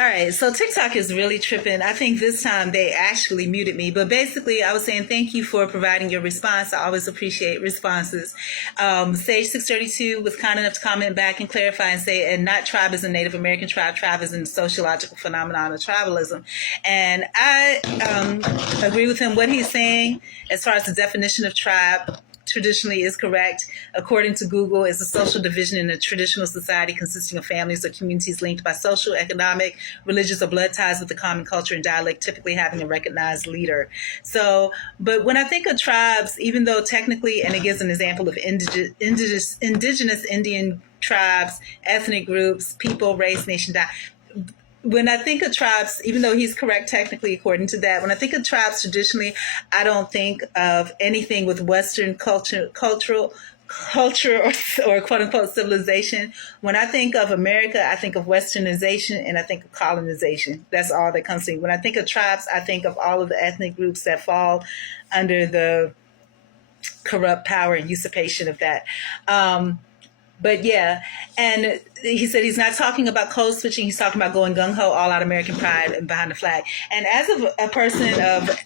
All right, so TikTok is really tripping. I think this time they actually muted me, but basically, I was saying thank you for providing your response. I always appreciate responses. Sage 632 was kind enough to comment back and clarify and say, and not tribe is a Native American tribe, tribe is a sociological phenomenon of tribalism. And I agree with him. What he's saying, as far as the definition of tribe, traditionally is correct. According to Google, is a social division in a traditional society consisting of families or communities linked by social, economic, religious, or blood ties with a common culture and dialect, typically having a recognized leader. So, but when I think of tribes, even though technically, and it gives an example of indigenous Indian tribes, ethnic groups, people, race, nation, when I think of tribes, even though he's correct technically according to that, when I think of tribes traditionally, I don't think of anything with Western culture or quote unquote civilization. When I think of America, I think of westernization and I think of colonization. That's all that comes to me. When I think of tribes, I think of all of the ethnic groups that fall under the corrupt power and usurpation of that. But yeah, and he said he's not talking about code switching. He's talking about going gung ho, all out American pride and behind the flag. And as a person of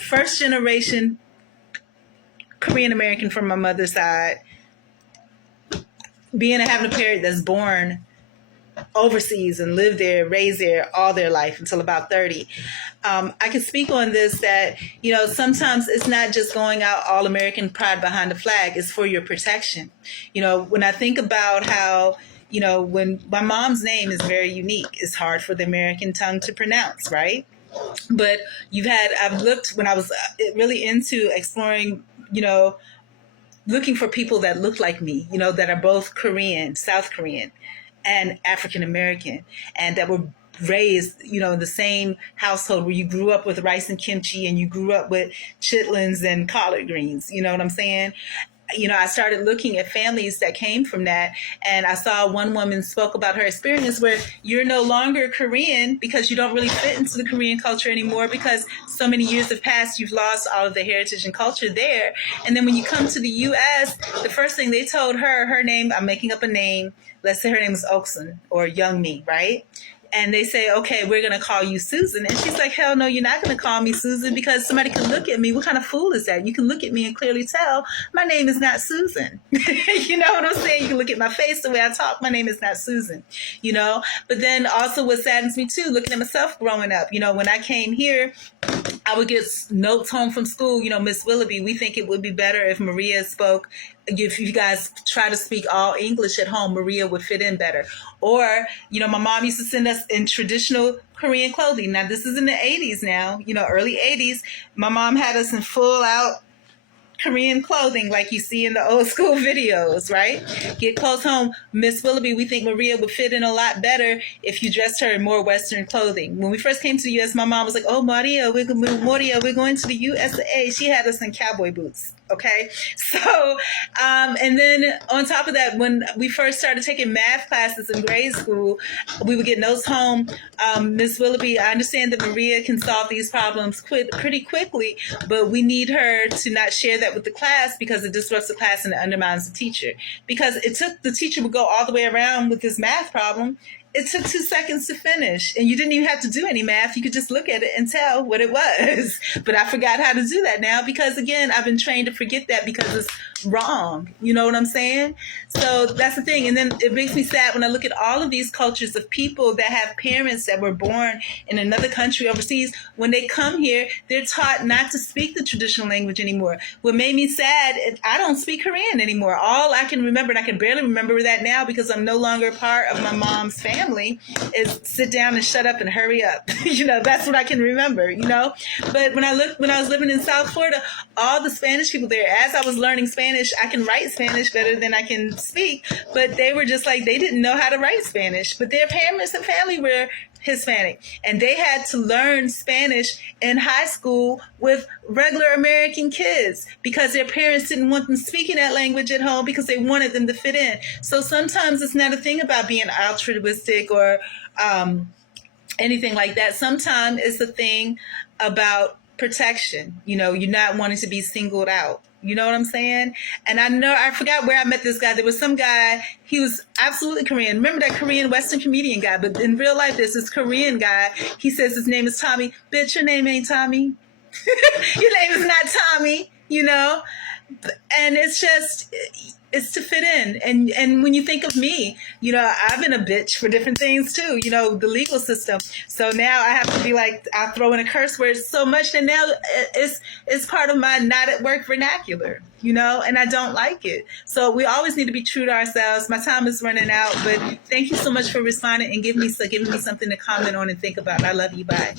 first generation Korean American from my mother's side, having a parent that's born overseas and lived there, raised there all their life until about 30. I can speak on this that, sometimes it's not just going out all American pride behind the flag, it's for your protection. When I think about how, when my mom's name is very unique, it's hard for the American tongue to pronounce, right? But I've looked when I was really into exploring, looking for people that look like me, that are both Korean, South Korean, and African American, and that were raised, in the same household where you grew up with rice and kimchi and you grew up with chitlins and collard greens. You know what I'm saying? I started looking at families that came from that, and I saw one woman spoke about her experience where you're no longer Korean because you don't really fit into the Korean culture anymore because so many years have passed, you've lost all of the heritage and culture there. And then when you come to the U.S., the first thing they told her name, I'm making up a name, let's say her name is Oksun or Young Me, right? And they say, okay, we're going to call you Susan. And she's like, hell no, you're not going to call me Susan because somebody can look at me. What kind of fool is that? You can look at me and clearly tell my name is not Susan. You know what I'm saying? You can look at my face, the way I talk, my name is not Susan, But then also what saddens me too, looking at myself growing up, when I came here, I would get notes home from school, Miss Willoughby, we think it would be better if Maria spoke. If you guys try to speak all English at home, Maria would fit in better. Or, my mom used to send us in traditional Korean clothing. Now, this is in the 80s now, early 80s. My mom had us in full out Korean clothing like you see in the old school videos, right? Get close home. Miss Willoughby, we think Maria would fit in a lot better if you dressed her in more Western clothing. When we first came to the U.S., my mom was like, oh, Maria, we're going to the USA. She had us in cowboy boots. Okay. So, and then on top of that, when we first started taking math classes in grade school, we would get notes home. Miss Willoughby, I understand that Maria can solve these problems pretty quickly, but we need her to not share that with the class because it disrupts the class and it undermines the teacher. Because the teacher would go all the way around with this math problem. It took 2 seconds to finish, and you didn't even have to do any math. You could just look at it and tell what it was. But I forgot how to do that now because, again, I've been trained to forget that because it's wrong. You know what I'm saying? So that's the thing. And then it makes me sad when I look at all of these cultures of people that have parents that were born in another country overseas. When they come here, they're taught not to speak the traditional language anymore. What made me sad, I don't speak Korean anymore. All I can remember, and I can barely remember that now because I'm no longer part of my mom's family, is sit down and shut up and hurry up. That's what I can remember, But when I was living in South Florida, all the Spanish people there, as I was learning Spanish, I can write Spanish better than I can speak, but they were just like, they didn't know how to write Spanish, but their parents and family were Hispanic, and they had to learn Spanish in high school with regular American kids because their parents didn't want them speaking that language at home because they wanted them to fit in. So sometimes it's not a thing about being altruistic or anything like that. Sometimes it's a thing about protection. You're not wanting to be singled out. You know what I'm saying? And I forgot where I met this guy. There was some guy, he was absolutely Korean. Remember that Korean Western comedian guy? But in real life, there's this Korean guy. He says his name is Tommy. Bitch, your name ain't Tommy. Your name is not Tommy, you know? And it's to fit in. And when you think of me, you know, I've been a bitch for different things too, you know, the legal system. So now I have to be like, I throw in a curse word so much that now it's part of my not at work vernacular, you know, and I don't like it. So we always need to be true to ourselves. My time is running out, but thank you so much for responding and giving me something to comment on and think about. I love you. Bye.